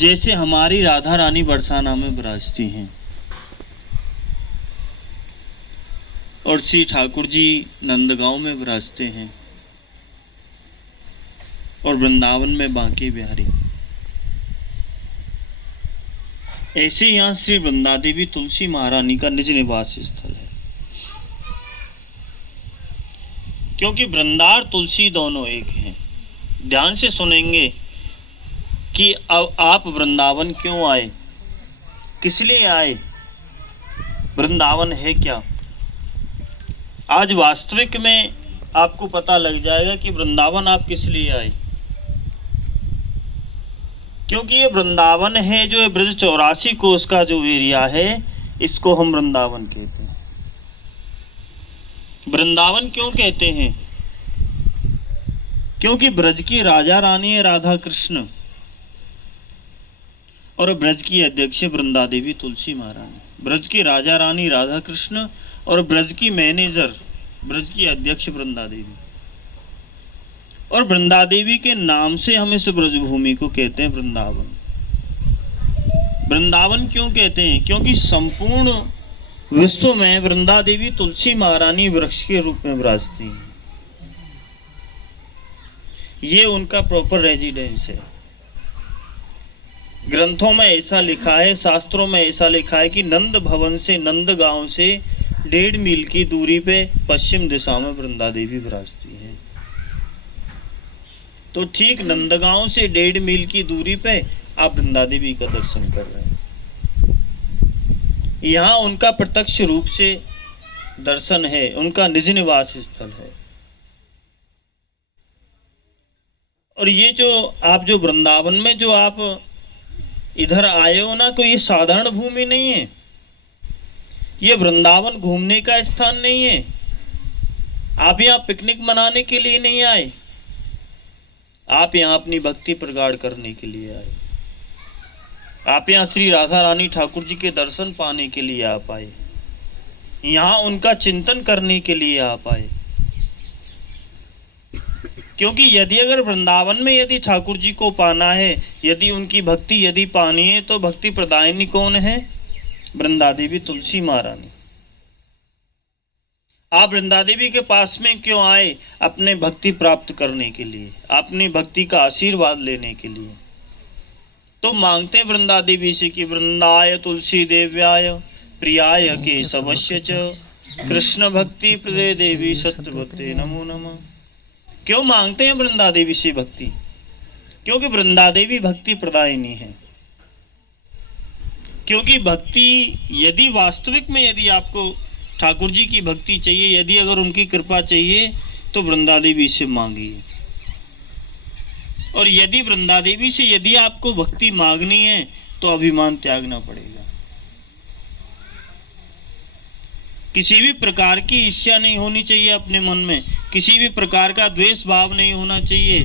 जैसे हमारी राधा रानी बरसाना में विराजती हैं और श्री ठाकुर जी नंदगांव में विराजते हैं और वृंदावन में बांके बिहारी। ऐसे यहाँ श्री वृंदा देवी तुलसी महारानी का निज निवास स्थल है, क्योंकि वृंदार तुलसी दोनों एक हैं। ध्यान से सुनेंगे कि अब आप वृंदावन क्यों आए, किस लिए आए, वृंदावन है क्या। आज वास्तविक में आपको पता लग जाएगा कि वृंदावन आप किस लिए आए। क्योंकि ये वृंदावन है जो ब्रज 84 कोस का जो एरिया है, इसको हम वृंदावन कहते हैं। वृंदावन क्यों कहते हैं? क्योंकि ब्रज की राजा रानी है राधा कृष्ण और ब्रज की अध्यक्ष वृंदा देवी तुलसी महारानी। ब्रज की राजा रानी राधा कृष्ण और ब्रज की मैनेजर, ब्रज की अध्यक्ष वृंदा देवी। और वृंदा देवी के नाम से हम इस ब्रज भूमि को कहते हैं वृंदावन। वृंदावन क्यों कहते हैं? क्योंकि संपूर्ण विश्व में वृंदा देवी तुलसी महारानी वृक्ष के रूप में विराजती है। ये उनका प्रॉपर रेजिडेंस है। ग्रंथों में ऐसा लिखा है, शास्त्रों में ऐसा लिखा है कि नंद भवन से, नंदगांव से 1.5 मील की दूरी पे पश्चिम दिशा में वृंदा देवी विराजती है। तो ठीक नंदगांव से 1.5 मील की दूरी पे आप वृंदा देवी का दर्शन कर रहे हैं। यहाँ उनका प्रत्यक्ष रूप से दर्शन है, उनका निज निवास स्थल है। और ये जो वृंदावन में जो आप इधर आए हो ना, तो ये साधारण भूमि नहीं है। ये वृंदावन घूमने का स्थान नहीं है। आप यहाँ पिकनिक मनाने के लिए नहीं आए, आप यहाँ अपनी भक्ति प्रगाढ़ करने के लिए आए। आप यहाँ श्री राधा रानी ठाकुर जी के दर्शन पाने के लिए आप आए, यहाँ उनका चिंतन करने के लिए आप आए। क्योंकि यदि अगर वृंदावन में यदि ठाकुर जी को पाना है, यदि उनकी भक्ति यदि पानी है, तो भक्ति प्रदायिनी कौन है? वृंदा देवी तुलसी महारानी। आप वृंदा देवी के पास में क्यों आए? अपने भक्ति प्राप्त करने के लिए, अपनी भक्ति का आशीर्वाद लेने के लिए। तो मांगते हैं वृंदा देवी से कि वृंदाय तुलसी देव्याय प्रियाय केशवस्य च कृष्ण भक्ति प्रदे देवी सत्यवते नमो नमः। क्यों मांगते हैं वृंदा देवी से भक्ति? क्योंकि वृंदा देवी भक्ति प्रदायिनी है। क्योंकि भक्ति यदि वास्तविक में यदि आपको ठाकुर जी की भक्ति चाहिए, यदि अगर उनकी कृपा चाहिए, तो वृंदा देवी से मांगिए। और यदि वृंदा देवी से यदि आपको भक्ति मांगनी है, तो अभिमान त्यागना पड़ेगा। किसी भी प्रकार की ईर्ष्या नहीं होनी चाहिए अपने मन में, किसी भी प्रकार का द्वेष भाव नहीं होना चाहिए,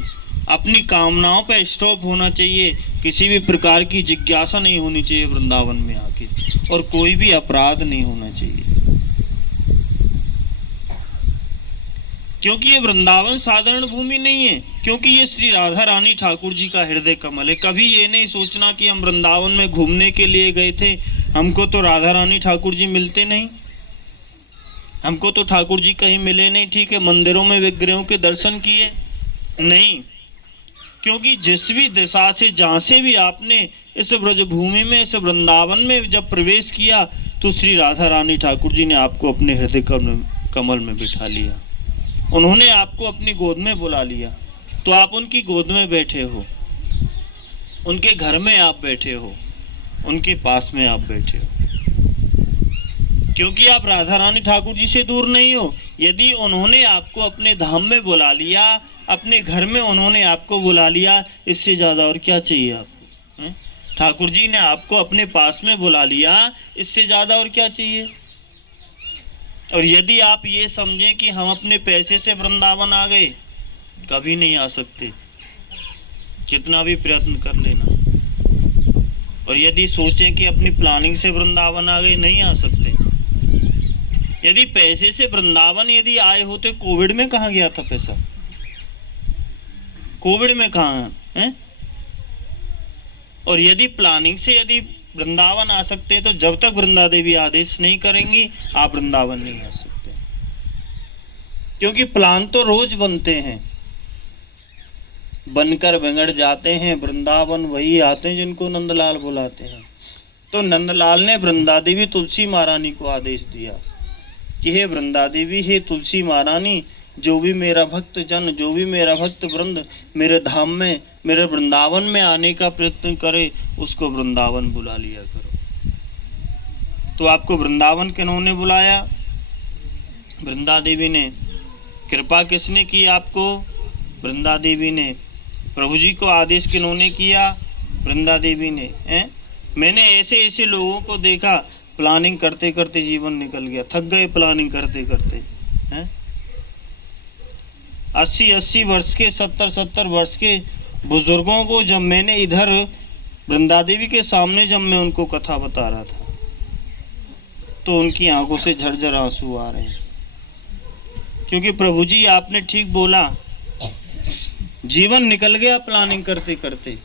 अपनी कामनाओं पर स्टॉप होना चाहिए, किसी भी प्रकार की जिज्ञासा नहीं होनी चाहिए वृंदावन में आके, और कोई भी अपराध नहीं होना चाहिए। क्योंकि ये वृंदावन साधारण भूमि नहीं है, क्योंकि ये श्री राधा रानी ठाकुर जी का हृदय कमल है। कभी ये नहीं सोचना कि हम वृंदावन में घूमने के लिए गए थे, हमको तो राधा रानी ठाकुर जी मिलते नहीं, हमको तो ठाकुर जी कहीं मिले नहीं। ठीक है, मंदिरों में विग्रहों के दर्शन किए नहीं, क्योंकि जिस भी दिशा से, जहाँ से भी आपने इस ब्रजभूमि में, इस वृंदावन में जब प्रवेश किया, तो श्री राधा रानी ठाकुर जी ने आपको अपने हृदय कमल में बिठा लिया। उन्होंने आपको अपनी गोद में बुला लिया, तो आप उनकी गोद में बैठे हो, उनके घर में आप बैठे हो, उनके पास में आप बैठे हो। क्योंकि आप राधा रानी ठाकुर जी से दूर नहीं हो। यदि उन्होंने आपको अपने धाम में बुला लिया, अपने घर में उन्होंने आपको बुला लिया, इससे ज़्यादा और क्या चाहिए आपको? ठाकुर जी ने आपको अपने पास में बुला लिया, इससे ज़्यादा और क्या चाहिए? और यदि आप ये समझें कि हम अपने पैसे से वृंदावन आ गए, कभी नहीं आ सकते, कितना भी प्रयत्न कर लेना। और यदि सोचें कि अपनी प्लानिंग से वृंदावन आ गए, नहीं आ सकते। यदि पैसे से वृंदावन यदि आए होते, कोविड में कहाँ गया था पैसा? कोविड में कहाँ है? और यदि प्लानिंग से यदि वृंदावन आ सकते हैं तो जब तक वृंदा देवी आदेश नहीं करेंगी आप वृंदावन नहीं आ सकते, क्योंकि प्लान तो रोज बनते हैं, बनकर बिगड़ जाते हैं। वृंदावन वही आते हैं जिनको नंदलाल बुलाते हैं। तो नंदलाल ने वृंदा देवी तुलसी महारानी को आदेश दिया कि हे वृंदा देवी, हे तुलसी महारानी, जो भी मेरा भक्त जन, जो भी मेरा भक्त वृंद मेरे धाम में, मेरे वृंदावन में आने का प्रयत्न करे, उसको वृंदावन बुला लिया करो। तो आपको वृंदावन किन्होंने बुलाया? वृंदा देवी ने। कृपा किसने की आपको? वृंदा देवी ने। प्रभु जी को आदेश किन्होंने किया? वृंदा देवी ने। मैंने ऐसे ऐसे लोगों को देखा, प्लानिंग करते करते जीवन निकल गया, थक गए प्लानिंग करते करते। 80-80 वर्ष के, 70-70 वर्ष के बुजुर्गों को जब मैंने इधर वृंदा देवी के सामने जब मैं उनको कथा बता रहा था तो उनकी आंखों से झरझर आंसू आ रहे हैं, क्योंकि प्रभु जी आपने ठीक बोला, जीवन निकल गया प्लानिंग करते करते।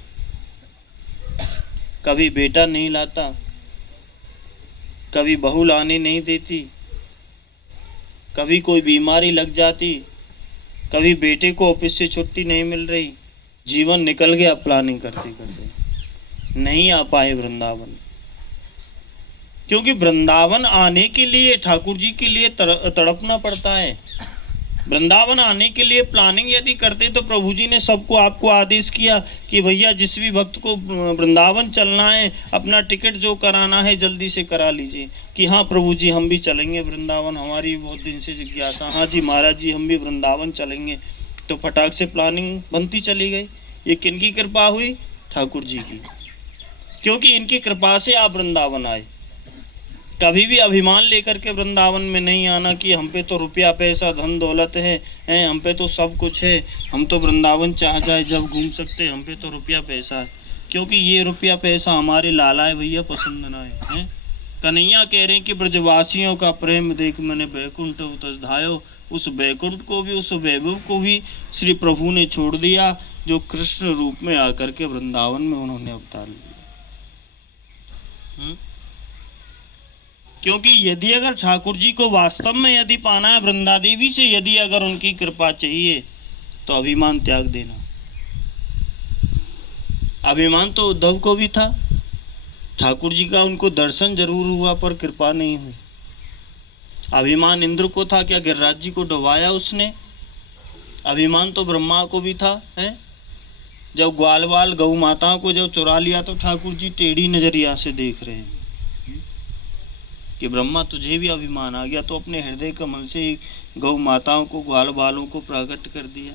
कभी बेटा नहीं लाता, कभी बहू लाने नहीं देती, कभी कोई बीमारी लग जाती, कभी बेटे को ऑफिस से छुट्टी नहीं मिल रही, जीवन निकल गया प्लानिंग करते करते। नहीं आ पाए वृंदावन, क्योंकि वृंदावन आने के लिए ठाकुर जी के लिए तड़पना पड़ता है। वृंदावन आने के लिए प्लानिंग यदि करते तो प्रभु जी ने सबको आपको आदेश किया कि भैया जिस भी भक्त को वृंदावन चलना है अपना टिकट जो कराना है जल्दी से करा लीजिए कि हाँ प्रभु जी हम भी चलेंगे वृंदावन, हमारी बहुत दिन से जिज्ञासा। हाँ जी महाराज जी हम भी वृंदावन चलेंगे। तो फटाक से प्लानिंग बनती चली गई। ये किनकी कृपा हुई? ठाकुर जी की, क्योंकि इनकी कृपा से आप वृंदावन आए। कभी भी अभिमान लेकर के वृंदावन में नहीं आना कि हम पे तो रुपया पैसा धन दौलत है, हम पे तो सब कुछ है, हम तो वृंदावन चाह जाए जब घूम सकते, हम पे तो रुपया पैसा है। क्योंकि ये रुपया पैसा हमारे लाला है भैया, पसंद ना है। कन्हैया कह रहे हैं कि ब्रजवासियों का प्रेम देख मैंने बैकुंठ उतधायो। उस बैकुंठ को भी, उस वैभव को भी श्री प्रभु ने छोड़ दिया, जो कृष्ण रूप में आकर के वृंदावन में उन्होंने अवतार लिया। क्योंकि यदि अगर ठाकुर जी को वास्तव में यदि पाना है, वृंदा देवी से यदि अगर उनकी कृपा चाहिए तो अभिमान त्याग देना। अभिमान तो उद्धव को भी था, ठाकुर जी का उनको दर्शन जरूर हुआ पर कृपा नहीं हुई। अभिमान इंद्र को था, क्या गिरिराज जी को डुबाया उसने? अभिमान तो ब्रह्मा को भी था, है? जब ग्वाल वाल गौ माताओं को जब चुरा लिया तो ठाकुर जी टेढ़ी नजरिया से देख रहे हैं कि ब्रह्मा तुझे भी अभिमान आ गया, तो अपने हृदय कमल से गौ माताओं को ग्वाल बालों को प्रकट कर दिया।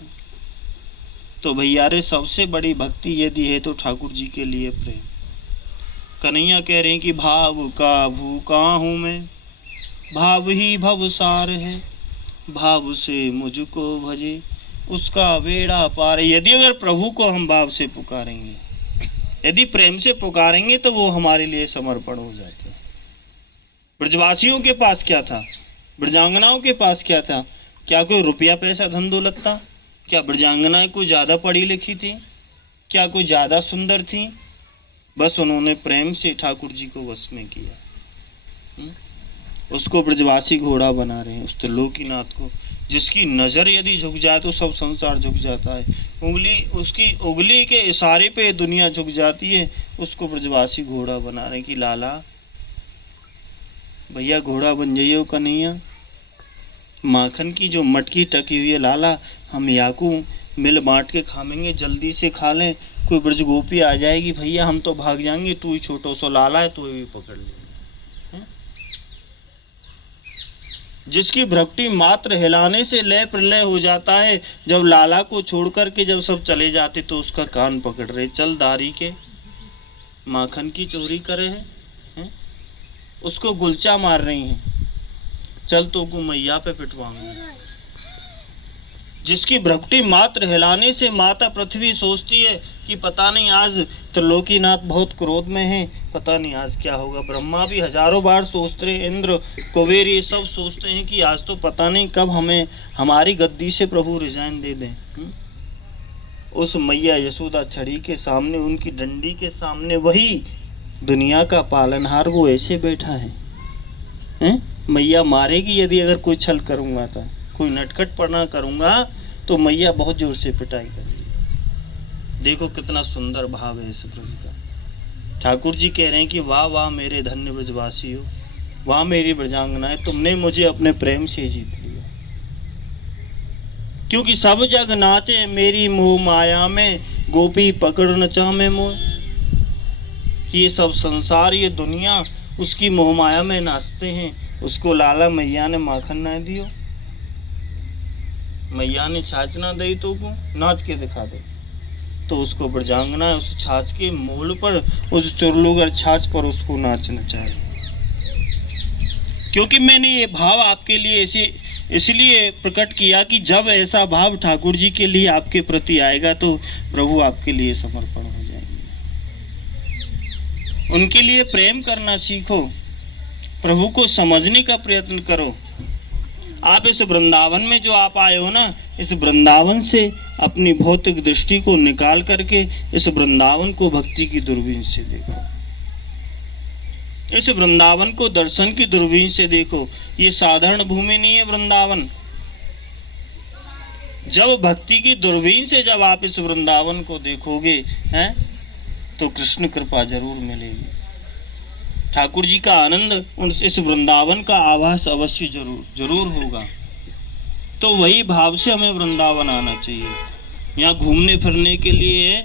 तो भैया रे सबसे बड़ी भक्ति यदि है तो ठाकुर जी के लिए प्रेम। कन्हैया कह रहे हैं कि भाव का भूखा हूँ मैं, भाव ही भवसार है, भाव से मुझको भजे उसका बेड़ा पार। यदि अगर प्रभु को हम भाव से पुकारेंगे, यदि प्रेम से पुकारेंगे तो वो हमारे लिए समर्पण हो जाते हैं। ब्रजवासियों के पास क्या था? ब्रजांगनाओं के पास क्या था? क्या कोई रुपया पैसा धन दौलत था? क्या ब्रजांगनाएं कोई ज़्यादा पढ़ी लिखी थी? क्या कोई ज़्यादा सुंदर थी? बस उन्होंने प्रेम से ठाकुर जी को वश में किया। उसको ब्रजवासी घोड़ा बना रहे हैं, उस त्रिलोकीनाथ को, जिसकी नज़र यदि झुक जाए तो सब संसार झुक जाता है। उंगली, उसकी उंगली के इशारे पे दुनिया झुक जाती है। उसको ब्रजवासी घोड़ा बना रहे हैं कि लाला भैया घोड़ा बन जाइए कन्हैया, माखन की जो मटकी टकी हुई है लाला, हम याकू मिल बांट के खाएंगे, जल्दी से खा लें। कोई ब्रजगोपी आ जाएगी भैया हम तो भाग जाएंगे, तू ही छोटो सो लाला है, तू भी पकड़ ले। जिसकी भक्ति मात्र हिलाने से लय प्रलय हो जाता है। जब लाला को छोड़ करके जब सब चले जाते तो उसका कान पकड़ रहे, चल दारी के माखन की चोरी करे हैं, उसको गुलचा मार रही हैं, चल तो को मैया पे पिटवाऊंगी। जिसकी भक्ति मात्र हिलाने से माता पृथ्वी सोचती है कि पता नहीं आज त्रिलोकीनाथ बहुत क्रोध में है, पता नहीं आज क्या होगा। ब्रह्मा भी हजारों बार सोचते हैं, इंद्र कुबेर ये सब सोचते हैं कि आज तो पता नहीं कब हमें हमारी गद्दी से प्रभु रिजाइन दे दें। उस मैया यशोदा छड़ी के सामने, उनकी डंडी के सामने वही दुनिया का पालनहार वो ऐसे बैठा है, हैं? मैया मारेगी यदि अगर कोई छल करूंगा तो, कोई नटखटपना करूंगा तो मैया बहुत जोर से पिटाई करेगी। देखो कितना सुंदर भाव है इस ब्रज का। ठाकुर जी कह रहे हैं कि वाह वाह मेरे धन्य ब्रजवासियों, वाह मेरी ब्रजांगनाएं, तुमने मुझे अपने प्रेम से जीत लिया। क्योंकि सब जग नाचे मेरी मोह माया में, गोपी पकड़ न चाहे मोह। ये सब संसार, ये दुनिया उसकी मोह माया में नाचते हैं। उसको लाला मैया ने माखन ना दियो, मैया ने छाछ ना दी तो को नाच के दिखा दे, तो उसको ब्रजांगना उस छाछ के मूल पर, उस चुरलुगर छाछ पर उसको नाचना चाहिए। क्योंकि मैंने ये भाव आपके लिए इसलिए प्रकट किया कि जब ऐसा भाव ठाकुर जी के लिए आपके प्रति आएगा तो प्रभु आपके लिए समर्पण हो जाएंगे। उनके लिए प्रेम करना सीखो, प्रभु को समझने का प्रयत्न करो। आप इस वृंदावन में जो आप आए हो ना, इस वृंदावन से अपनी भौतिक दृष्टि को निकाल करके इस वृंदावन को भक्ति की दूरबीन से देखो, इस वृंदावन को दर्शन की दूरबीन से देखो। ये साधारण भूमि नहीं है वृंदावन। जब भक्ति की दूरबीन से जब आप इस वृंदावन को देखोगे हैं, तो कृष्ण कृपा जरूर मिलेगी। ठाकुर जी का आनंद इस वृंदावन का आभास अवश्य जरूर होगा। तो वही भाव से हमें वृंदावन आना चाहिए। यहाँ घूमने फिरने के लिए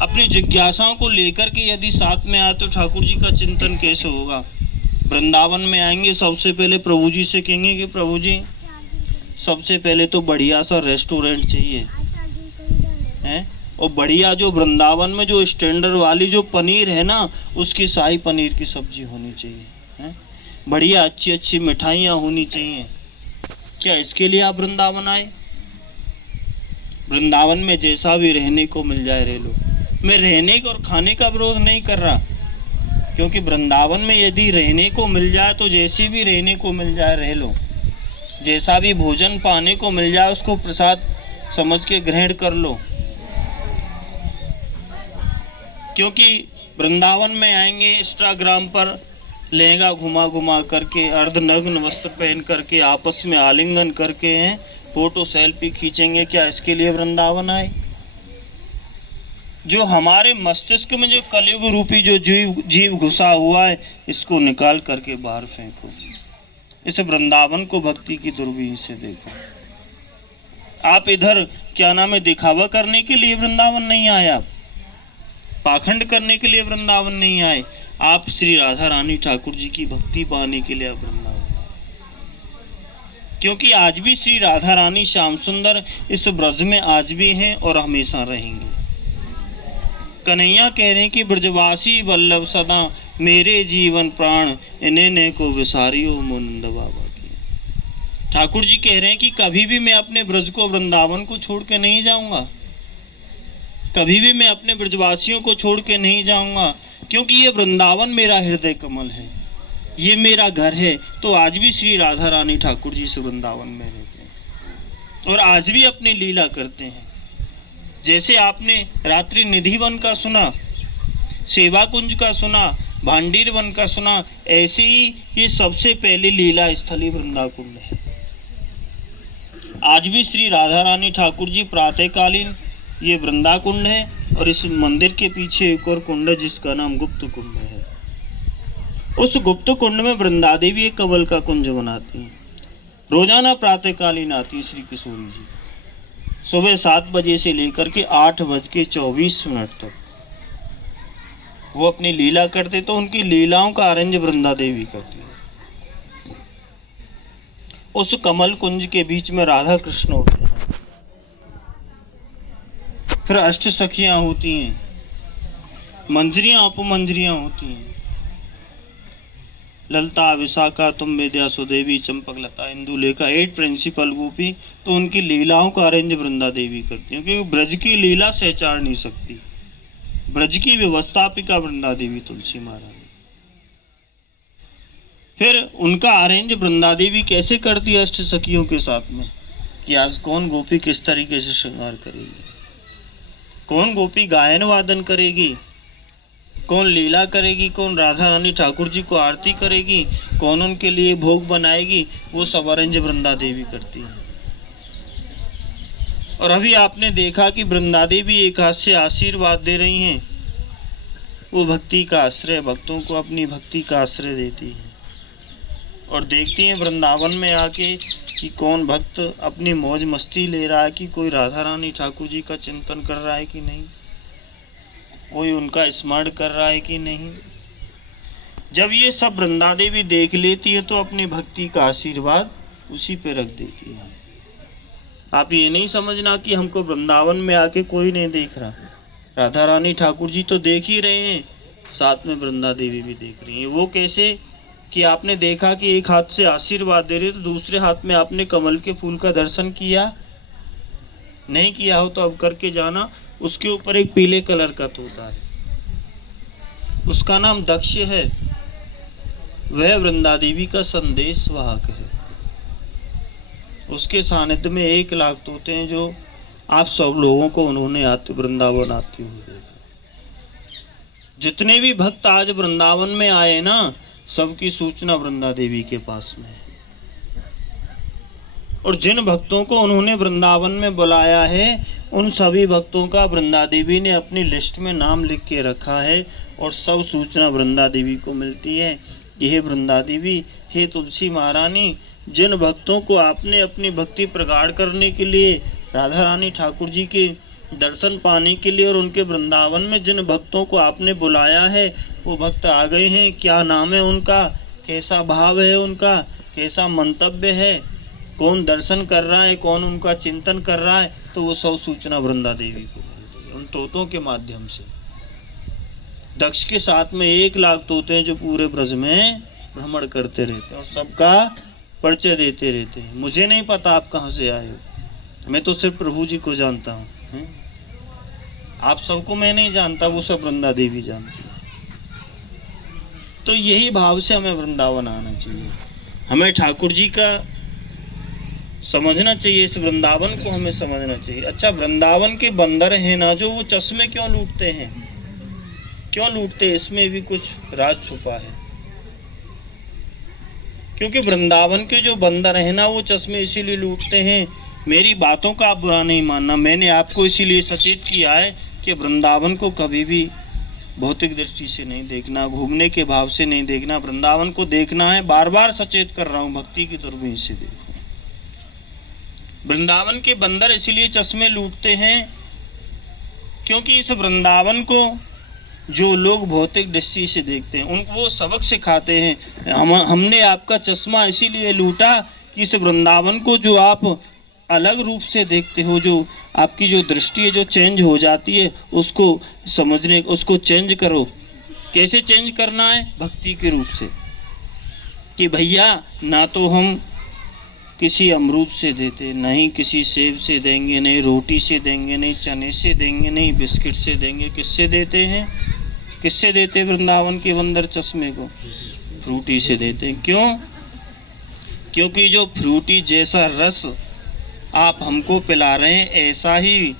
अपनी जिज्ञासाओं को लेकर के यदि साथ में आए तो ठाकुर जी का चिंतन कैसे होगा। वृंदावन में आएंगे, सबसे पहले प्रभु जी से कहेंगे कि प्रभु जी सबसे पहले तो बढ़िया सा रेस्टोरेंट चाहिए हैं, और बढ़िया जो वृंदावन में जो स्टैंडर्ड वाली जो पनीर है ना, उसकी शाही पनीर की सब्जी होनी चाहिए हैं, बढ़िया अच्छी अच्छी मिठाइयाँ होनी चाहिए। क्या इसके लिए आप वृंदावन आए? वृंदावन में जैसा भी रहने को मिल जाए रह लो। मैं रहने और खाने का विरोध नहीं कर रहा, क्योंकि वृंदावन में यदि रहने को मिल जाए तो जैसी भी रहने को मिल जाए रह लो, जैसा भी भोजन पाने को मिल जाए उसको प्रसाद समझ के ग्रहण कर लो। क्योंकि वृंदावन में आएंगे, इंस्टाग्राम पर लहंगा घुमा करके, अर्धनग्न वस्त्र पहन करके, आपस में आलिंगन करके हैं, फोटो सेल्फी खींचेंगे। क्या इसके लिए वृंदावन आए? जो हमारे मस्तिष्क में जो कलयुग रूपी जो जीव घुसा हुआ है, इसको निकाल करके बाहर फेंको। इस वृंदावन को भक्ति की दूरबीन से देखो। आप इधर क्या नाम है, दिखावा करने के लिए वृंदावन नहीं आए, आप पाखंड करने के लिए वृंदावन नहीं आए, आप श्री राधा रानी ठाकुर जी की भक्ति पाने के लिए वृंदावन। क्योंकि आज भी श्री राधा रानी श्याम सुंदर इस ब्रज में आज भी हैं और हमेशा रहेंगे। कन्हैया कह रहे हैं कि ब्रजवासी वल्लभ सदा मेरे जीवन प्राण, इन्हें ने को विसारियो मुनंद बाबा की। ठाकुर जी कह रहे हैं कि कभी भी मैं अपने ब्रज को, वृंदावन को छोड़ के नहीं जाऊंगा, कभी भी मैं अपने ब्रजवासियों को छोड़ के नहीं जाऊंगा, क्योंकि ये वृंदावन मेरा हृदय कमल है, ये मेरा घर है। तो आज भी श्री राधा रानी ठाकुर जी इस वृंदावन में रहते हैं और आज भी अपनी लीला करते हैं। जैसे आपने रात्रि निधि वन का सुना, सेवा कुंज का सुना, भांडीर वन का सुना, ऐसे ही ये सबसे पहली लीला स्थली वृंदाकुंड है। आज भी श्री राधा रानी ठाकुर जी प्रातःकालीन ये वृंदाकुंड है, और इस मंदिर के पीछे एक और कुंड है जिसका नाम गुप्त कुंड है। उस गुप्त कुंड में वृंदा देवी एक कमल का कुंज बनाती हैं। रोजाना प्रातःकालीन आती श्री किशोरी जी, सुबह 7 बजे से लेकर के 8:24 तक वो अपनी लीला करते। तो उनकी लीलाओं का अरेंज वृंदा देवी करती है। उस कमल कुंज के बीच में राधा कृष्ण होते हैं, फिर अष्ट सखियां होती हैं, मंजरियां उपमंजरियां होती हैं, ललता विशाखा तुम विद्या सुदेवी चंपक लता इंदुलेखा, 8 प्रिंसिपल गोपी। तो उनकी लीलाओं का अरेंज वृंदा देवी करती है, क्योंकि ब्रज की लीला सहचार नहीं सकती। ब्रज की व्यवस्थापिका वृंदा देवी तुलसी महारानी। फिर उनका अरेंज वृंदा देवी कैसे करती है अष्ट सखियों के साथ में, कि आज कौन गोपी किस तरीके से श्रृंगार करेगी। कौन गोपी गायन वादन करेगी, कौन लीला करेगी, कौन राधा रानी ठाकुर जी को आरती करेगी, कौन उनके लिए भोग बनाएगी, वो सब अरेंज वृंदा देवी करती है। और अभी आपने देखा कि वृंदा देवी एक हाथ से आशीर्वाद दे रही हैं, वो भक्ति का आश्रय, भक्तों को अपनी भक्ति का आश्रय देती है। और देखती हैं वृंदावन में आके कि कौन भक्त अपनी मौज मस्ती ले रहा है, कि कोई राधा रानी ठाकुर जी का चिंतन कर रहा है कि नहीं, कोई उनका स्मरण कर रहा है कि नहीं। जब ये सब वृंदा देवी देख लेती है तो अपनी भक्ति का आशीर्वाद उसी पे रख देती है। आप ये नहीं समझना कि हमको वृंदावन में आके कोई नहीं देख रहा, राधा रानी ठाकुर जी तो देख ही रहे हैं, साथ में वृंदा देवी भी देख रही हैं। वो कैसे कि आपने देखा कि एक हाथ से आशीर्वाद दे रहे तो दूसरे हाथ में आपने कमल के फूल का दर्शन किया, नहीं किया हो तो अब करके जाना। उसके ऊपर एक पीले कलर का तोता है, उसका नाम दक्ष है, वह वृंदा देवी का संदेश वाहक है। उसके सानिध्य में 1 लाख तोते हैं, जो आप सब लोगों को उन्होंने आते वृंदावन आते हुए देखा। जितने भी भक्त आज वृंदावन में आए ना, सबकी सूचना वृंदा देवी के पास में है। और जिन भक्तों को उन्होंने वृंदावन में बुलाया है, उन सभी भक्तों का वृंदा देवी ने अपनी लिस्ट में नाम लिख के रखा है, और सब सूचना वृंदा देवी को मिलती है कि हे वृंदा देवी, हे तुलसी महारानी, जिन भक्तों को आपने अपनी भक्ति प्रगाढ़ करने के लिए, राधा रानी ठाकुर जी के दर्शन पाने के लिए, और उनके वृंदावन में जिन भक्तों को आपने बुलाया है, वो भक्त आ गए हैं। क्या नाम है उनका, कैसा भाव है उनका, कैसा मंतव्य है, कौन दर्शन कर रहा है, कौन उनका चिंतन कर रहा है, तो वो सब सूचना वृंदा देवी को मिलती है उन तोतों के माध्यम से। दक्ष के साथ में 1 लाख तोते हैं, जो पूरे ब्रज में भ्रमण करते रहते हैं और सबका परिचय देते रहते हैं। मुझे नहीं पता आप कहाँ से आए हो, मैं तो सिर्फ प्रभु जी को जानता हूँ, आप सबको मैं नहीं जानता, वो सब वृंदा देवी जानती है। तो यही भाव से हमें वृंदावन आना चाहिए, हमें ठाकुर जी का समझना चाहिए, इस वृंदावन को हमें समझना चाहिए। अच्छा, वृंदावन के बंदर हैं ना, जो वो चश्मे क्यों लूटते हैं, क्यों लूटते हैं, इसमें भी कुछ राज छुपा है। क्योंकि वृंदावन के जो बंदर हैं ना, वो चश्मे इसीलिए लूटते हैं। मेरी बातों का आप बुरा नहीं मानना, मैंने आपको इसीलिए सचेत किया है कि वृंदावन को कभी भी भौतिक दृष्टि से नहीं देखना, घूमने के भाव से नहीं देखना, वृंदावन को देखना है। बार बार सचेत कर रहा हूँ, भक्ति की दूरबीन से देखो। वृंदावन के बंदर इसलिए चश्मे लूटते हैं क्योंकि इस वृंदावन को जो लोग भौतिक दृष्टि से देखते हैं, उनको वो सबक सिखाते हैं। हमने आपका चश्मा इसीलिए लूटा कि इस वृंदावन को जो आप अलग रूप से देखते हो, जो आपकी जो दृष्टि है जो चेंज हो जाती है, उसको समझने, उसको चेंज करो। कैसे चेंज करना है, भक्ति के रूप से, कि भैया ना तो हम किसी अमरूद से देते, नहीं किसी सेब से देंगे, नहीं रोटी से देंगे, नहीं चने से देंगे, नहीं बिस्किट से देंगे। किससे देते हैं, किससे देते वृंदावन के बंदर चश्मे को, फ्रूटी से देते हैं। क्यों, क्योंकि जो फ्रूटी जैसा रस आप हमको पिला रहे हैं, ऐसा ही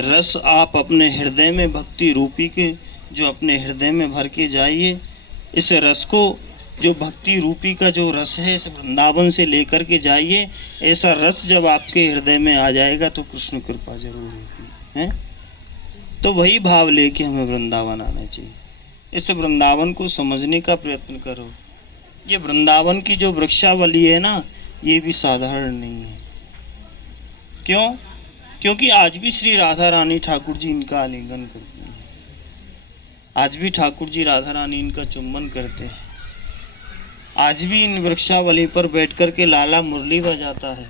रस आप अपने हृदय में भक्ति रूपी के जो अपने हृदय में भर के जाइए। इस रस को, जो भक्ति रूपी का जो रस है, इस वृंदावन से लेकर के जाइए। ऐसा रस जब आपके हृदय में आ जाएगा तो कृष्ण कृपा जरूर होगी, है। तो वही भाव लेके हमें वृंदावन आना चाहिए। इस वृंदावन को समझने का प्रयत्न करो। ये वृंदावन की जो वृक्षावली है ना, ये भी साधारण नहीं है। क्यों, क्योंकि आज भी श्री राधा रानी ठाकुर जी इनका आलिंगन करती हैं, आज भी ठाकुर जी राधा रानी इनका चुंबन करते हैं, आज भी इन वृक्षावली पर बैठ कर के लाला मुरली बजाता है।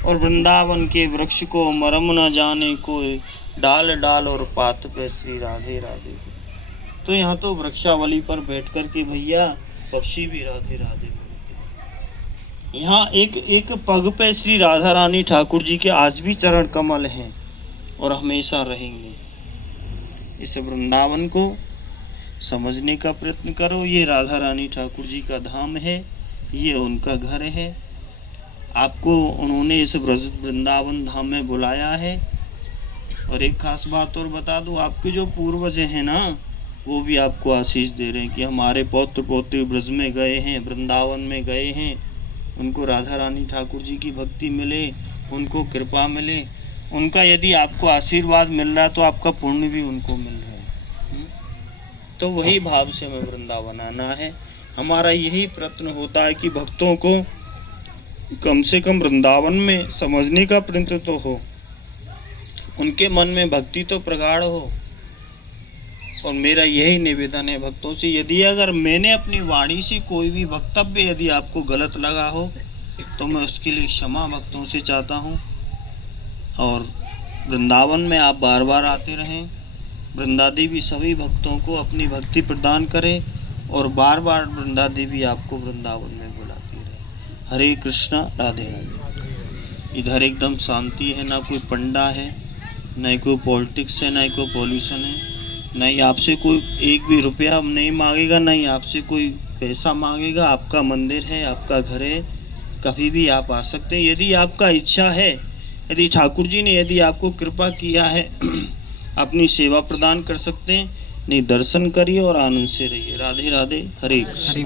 और वृंदावन के वृक्ष को मरम न जाने कोई, डाल डाल और पात पे श्री राधे राधे। तो यहाँ तो वृक्षावली पर बैठ कर के भैया पक्षी भी राधे राधे बोलते हैं। यहाँ एक एक पग पे श्री राधा रानी ठाकुर जी के आज भी चरण कमल हैं और हमेशा रहेंगे। इस वृंदावन को समझने का प्रयत्न करो। ये राधा रानी ठाकुर जी का धाम है, ये उनका घर है। आपको उन्होंने इस वृंदावन धाम में बुलाया है और एक खास बात और बता दूं, आपके जो पूर्वज हैं ना, वो भी आपको आशीष दे रहे हैं कि हमारे पौत्र पौत्री ब्रज में गए हैं, वृंदावन में गए हैं, उनको राधा रानी ठाकुर जी की भक्ति मिले, उनको कृपा मिले। उनका यदि आपको आशीर्वाद मिल रहा है तो आपका पुण्य भी उनको मिल रहा है। तो वही भाव से हमें वृंदावन आना है। हमारा यही प्रयत्न होता है कि भक्तों को कम से कम वृंदावन में समझने का प्रयत्न तो हो, उनके मन में भक्ति तो प्रगाढ़ हो। और मेरा यही निवेदन है भक्तों से, यदि अगर मैंने अपनी वाणी से कोई भी वक्तव्य यदि आपको गलत लगा हो तो मैं उसके लिए क्षमा भक्तों से चाहता हूँ। और वृंदावन में आप बार बार आते रहें, वृंदा देवी सभी भक्तों को अपनी भक्ति प्रदान करे और बार बार वृंदा देवी आपको वृंदावन में बुलाती रहे। हरे कृष्णा, राधे राधे। इधर एकदम शांति है, ना कोई पंडा है, ना कोई पॉलिटिक्स है, ना कोई पॉल्यूशन है, नहीं आपसे कोई एक भी रुपया नहीं मांगेगा, नहीं आपसे कोई पैसा मांगेगा। आपका मंदिर है, आपका घर है, कभी भी आप आ सकते हैं। यदि आपका इच्छा है, यदि ठाकुर जी ने यदि आपको कृपा किया है अपनी सेवा प्रदान कर सकते हैं। नहीं, दर्शन करिए और आनंद से रहिए। राधे राधे, हरे कृष्ण।